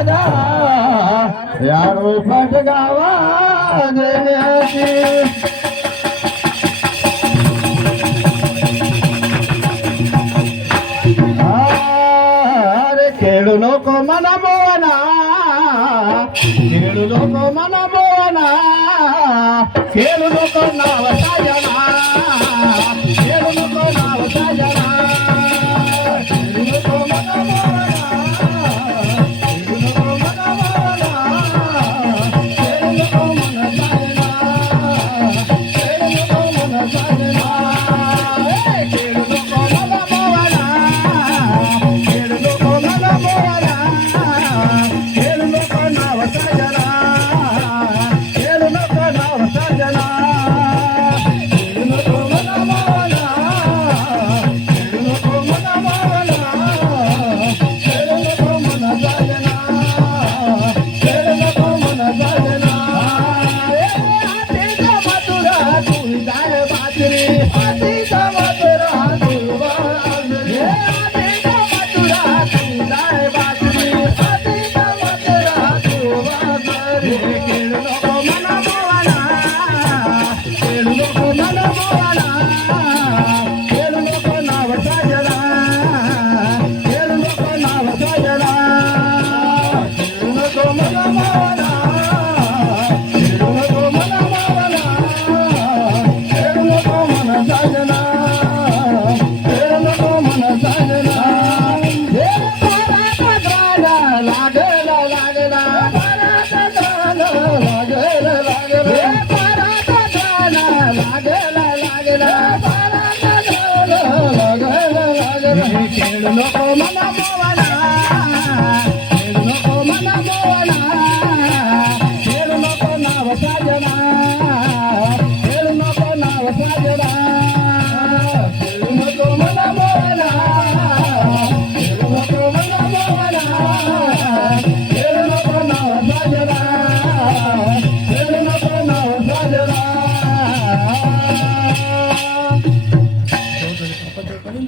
రాజా. యాడు పట్టుగావా కేడు లోక మనమోనా కేడు లోక మనమోనా కేడు లోక నవ సజనా લાડલા લાડલા લાડલા લાડલા લાડલા